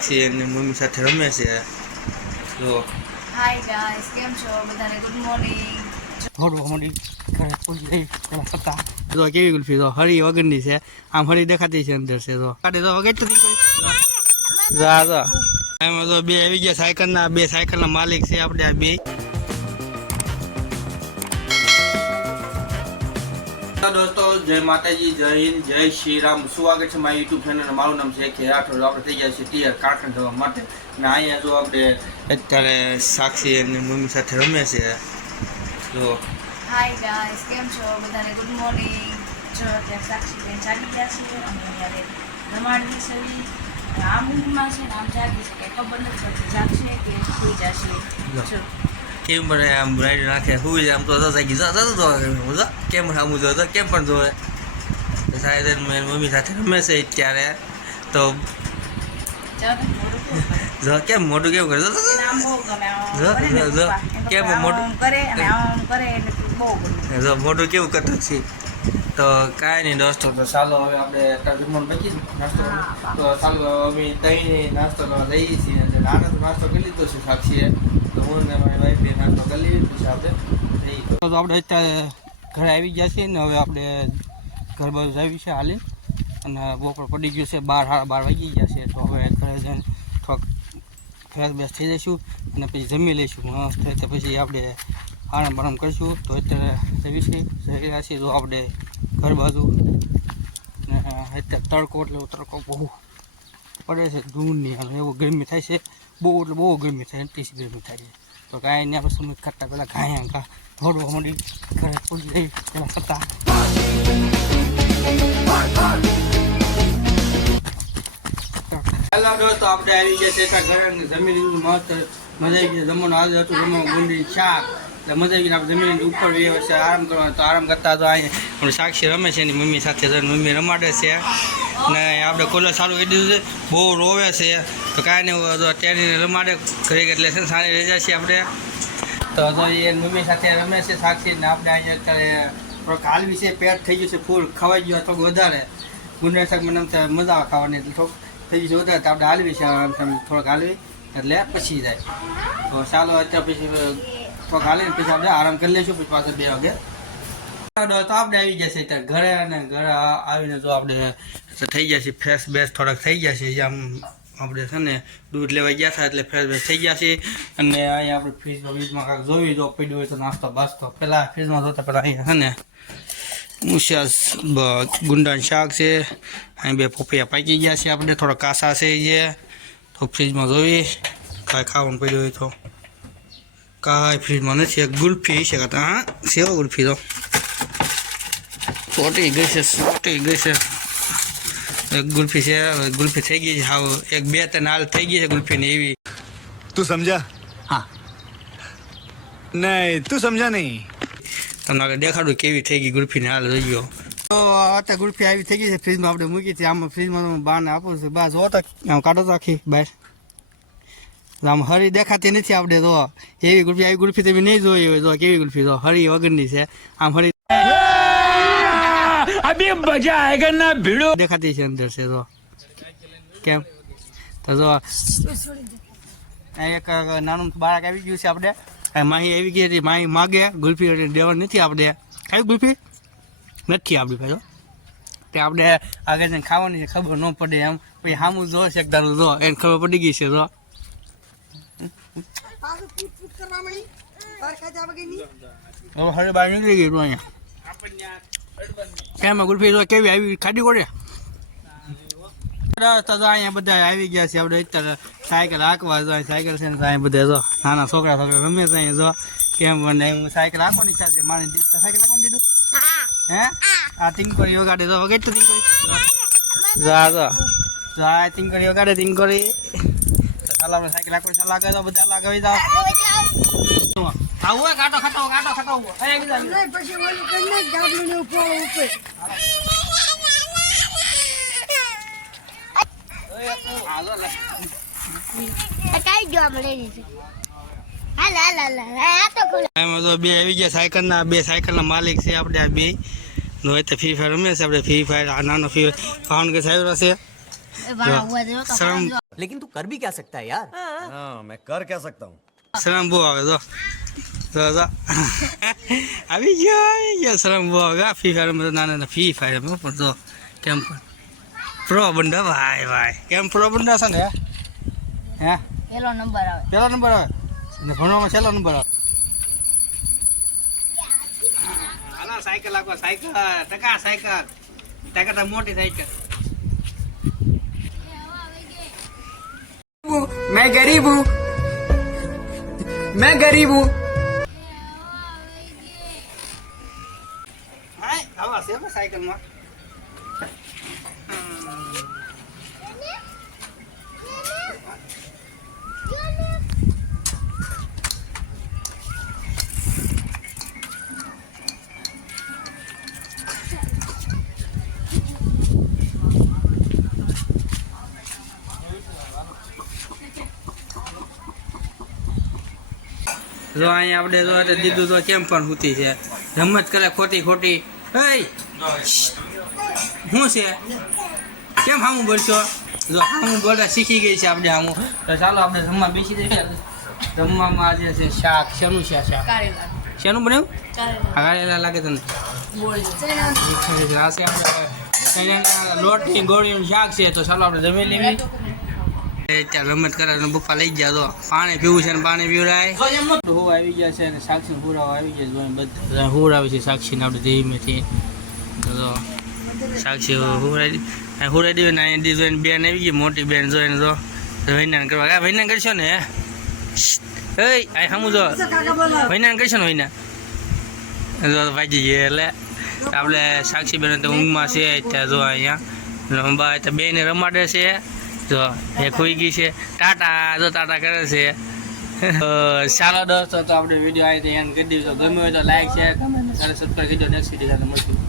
સાક્ષી અને મમ્મી સાથે રમે છે. જો હાય ગાઈસ કેમ છો? બધાને ગુડ મોર્નિંગ થોડું ઘરે હતા જો કેવી ગુલ્ફી? જો હરી વગરની છે. આમ હરી દેખાતી છે અંદર છે. જો કાઢે તો વગર જા એમાં તો બે આવી ગયા સાયકલના બે સાયકલના માલિક છે આપણે આ બે. દોસ્તો જય માતાજી જય હિન્દ જય શ્રી રામ સ્વાગત છે મારા યુટ્યુબ ચેનલ મારું નામ છે કે રાઠોડ આપણે થઈ ગયા છીએ ટીયર કારખાન જવા માટે. અને અહીંયા જો આપણે અત્યારે સાક્ષી અને મમ્મી સાથે રમે છે. જો. હાય ગાઈસ કેમ છો? બધાને ગુડ મોર્નિંગ જો અત્યારે સાક્ષી બેન જાગી ગયા છે. અને અત્યારે રમાડવી છે. આ આમ છે ને આમ જાગી છે કે ખબર નથી પડતી. જાગશે કે સુઈ જશે જો. કેમ પણ આમ બ્રાઇડ નાખે હું આમ તો જતા ગઈ જતો તો હું કેમ આમ જોતો કેમ પણ જોવે. સાહેબ મેં મમ્મી સાથે રમે છે ત્યારે તો તો? જો કેમ મોટું કેમ કરે? એને આમ બહુ ગમે આમ જો, જો, જો. કેમ ગમે. જો મોટું કેવું કરતું છે? તો કાંઈ નહીં દોસ્તો તો ચાલો હવે આપણે જમવાનું બચી નાસ્તો. તો ચાલો અમે દહીં નાસ્તો લઈએ છીએ. નાનો નાસ્તો કરી લીધો છે સાક્ષીએ. તો હું આપણે તો આપણે અત્યારે ઘરે આવી ગયા છીએ ને હવે આપણે ઘર બાજુ આવી છે હાલે. અને બપોર પડી ગયું છે, બાર સાડા બાર વાગી ગયા છે. તો હવે ઘરે જઈને થોડોક ફ્રેશ બેસ થઈ જઈશું અને પછી જમી લઈશું. મસ્ત રીતે પછી આપણે આરામ આરામ કરીશું. તો અત્યારે જવી છે જઈ રહ્યા છીએ. તો આપણે ઘર બાજુ. અત્યારે તડકો એટલે તડકો બહુ પડે છે ધૂળની અને એવો ગરમી થાય છે, બહુ એટલે બહુ ગરમી થાય અતિશય ગરમી થાય છે. તો કાંઈ નહીં આપણે સમજ કરતા પહેલાં ઘાયા ઘા થોડું મળી ઘરે પૂરી લઈ પહેલાં કરતા. હેલો દોસ્તો, આપણે આવી ગયા છે ઘરે જમીન જમી મસ્ત મજા આવી ગઈ, જમવાનું આજે હતું, જમવાનું ગુંડી શાક. મજા આવી આપણે જમીન ઉપર વહી છે આરામ કરવાનો. તો આરામ કરતા તો અહીંયા સાક્ષી રમે છે એની મમ્મી સાથે મમ્મી રમાડે છે. ને આપણે કોલેજ ચાલુ કરી દીધું છે. બહુ રોવે છે. તો કાંઈ નહીં અત્યારે રમાડે. ઘરે એટલે છે સારી રજા છે આપણે. તો એ મમ્મી સાથે રમે છે સાક્ષી ને આપણે અહીંયા અત્યારે થોડોક હાલવી છે. પેટ થઈ ગયું છે ફૂલ. ખવાઈ ગયું થોડુંક વધારે. ગુંડા શાક મને મજા આવે ખાવાની. થોડુંક થઈ ગયું વધારે. તો આપણે હાલવી છે. થોડોક હાલવી. એટલે પછી જાય. તો ચાલો, અત્યારે પછી થોડોક હાલીને પછી આપણે આરામ કરી લઈશું, પછી પાછળ બે વાગે. તો આપણે આવી છે ત્યાં ઘરે અને ઘરે આવીને તો આપણે થઈ છે ફ્રેશ બેસ થોડાક થઈ ગયા છે, જે આમ આપણે છે ને દૂધ લેવા ગયા હતા એટલે ફ્રેશ બેસ થઈ ગયા છે અને અહીંયા આપણે ફ્રીજમાં વીજમાં કાંઈક જોવી જો પડ્યું હોય તો નાસ્તો બાસ્તો. પહેલાં ફ્રીજમાં જોતા, પહેલાં અહીંયા છે ને મુશિયાસ ગુંડાનું શાક છે. અહીં બે પોપિયા પાકી ગયા છે આપણે, થોડા કાસા છે જે. તો ફ્રીજમાં જોવી કાંઈ ખાવાનું પડ્યું હોય તો. કાંઈ છે ગુલ્ફી છે કરતા હા સેવા ગુલ્ફી તો ચોટી ગઈ છે ચોટી ગઈ છે એક ગુલ્ફી છે ગુલ્ફી થઈ ગઈ છે હાવ એક બે ત્રણ હાલ થઈ ગઈ છે ગુલ્ફીની એવી તું સમજા હા નહીં તું સમજા નહીં તમને આગળ દેખાડું કેવી થઈ ગઈ ગુલ્ફીની હાલ રહી ગયો તો અત્યારે ગુલ્ફી આવી થઈ ગઈ છે ફ્રીજમાં આપણે મૂકી હતી આમાં ફ્રીજમાં બહાને આપું છું બસ હોતા કાઢો તો આખી બસ આમ હરી દેખાતી નથી આપણે તો. એવી ગુલ્ફી આવી ગુલ્ફી તમે નહીં જોઈ હોય તો કેવી ગુલ્ફી? તો હરી વગરની છે. આમ હરી અભી મજા આયેગા ના ભીડો? દેખાતી છે અંદર છે તો. કેમ? તો જો એક નાનું બાળક આવી ગયું છે આપણે. માહી આવી ગઈ હતી માહી માગે. ગુલ્ફી દેવાનું નથી આપણે. આવી ગુલ્ફી? નથી આપણી પાસે તે આપણે આગળ ખાવાની છે ખબર ન પડે એમ. પછી સામું જો છે એકદમ જો એને ખબર પડી ગઈ છે જો. હવે બહાર નીકળી ગયું અહીંયા. કેમ ગુલ્ફી તો કેવી આવી? ખાડી કોડે અહીંયા બધા આવી ગયા છે. આપણે સાયકલ હાંકવા સાયકલ છે ને બધા જો નાના છોકરા છોકરા રમે છે અહીંયા જો. કેમ બને સાયકલ હાંકવાની છે. મારે સાયકલ હાંકવાનું દીધું. હે? આ તિંકોરી વગાડે તો વગાડ તો તિંકોરી જા જો. આ તિંકોરી વગાડે તિંકોરી ચાલો આપણે સાયકલ આખો ચાલ લાગે તો બધા લાગાવી જાઓ. આવું કાંટો ખાટો કાંટો ખાટો અહીંયા બીજા હાલો લે કઈ જોવા મળે છે હાલ હાલ હાલ હાલ. આ તો ખોલો એમાં તો બે આવી ગયા સાયકલના બે સાયકલના માલિક છે આપણે આ બે. નો તો ફ્રી ફાયર રમે છે આપણે ફ્રી ફાયર આ નાનો ફ્રી ફાઉન્ડ કે સાહેબ છે એ વાળા ઉભા થયો તો શરમ જો. लेकिन तू कर भी क्या सकता है यार हाँ मैं कर क्या सकता हूँ શરમ બહુ આવે તો તો તો આવી ગયો આવી ગયો શરમ બહુ આવે આ ફ્રી ફાયર તો નાના નાના ફ્રી ફાયર પણ તો કેમ પણ પ્રો બંડા ભાઈ ભાઈ કેમ પ્રો બંડા છે ને હે પેલો નંબર આવે પહેલો નંબર આવે અને ભણવામાં છેલ્લો નંબર આવે હાલો સાયકલ આપો સાયકલ ટકા સાયકલ ટકા તો મોટી સાયકલ मैं गरीब हूँ मैं गरीब हूँ હાય આવા છે ને સાયકલમાં જો અહીંયા આપણે જો એટલે દીધું તો કેમ પણ સૂતી છે? રમત કરે ખોટી ખોટી. હે શું છે? કેમ સામું બોલશો જો સામું બોલતા શીખી ગઈ છે આપણે હામું. તો ચાલો આપણે જમવા બેસી દઈએ જમવામાં આજે છે શાક. શેનું છે શાક? શેનું બનાવ્યું કારેલા. લાગે તને? લોટની ગોળીનું શાક છે. તો ચાલો આપણે જમી લેવી રમત કરે અને લઈ ગયા તો પાણી પીવું છે ને પાણી પીવડાય હું આવી ગયા છે સાક્ષી હુરાવો આવી ગયા છે બધા હુર આવી છે સાક્ષીને આપણે ધીમેથી તો સાક્ષી હુરાઈ હુરાઈ દીધું ને અહીંયા જોઈને બેન આવી ગઈ, મોટી બેન જોઈને જો. વૈનાન કરવા આ વૈનાન કરશો ને, હે? આ હમું જો. વૈનાન કરશો ને વૈના? જો વાગી ગયે એટલે આપણે સાક્ષી બેન તો ઊંઘમાં છે ત્યાં જો અહીંયા. રમવા તો બેને રમાડે છે. જો એ ખોઈ ગઈ છે. ટાટા, જો ટાટા કરે છે. ચાલો દોસ્તો, તો આપણે વીડિયો આવી એન્ડ કરી દીધો ગમ્યું હોય તો લાઈક શેર કમેન્ટ અને સબસ્ક્રાઈબ કરી દો. નેક્સ્ટ વીડિયો મળશું.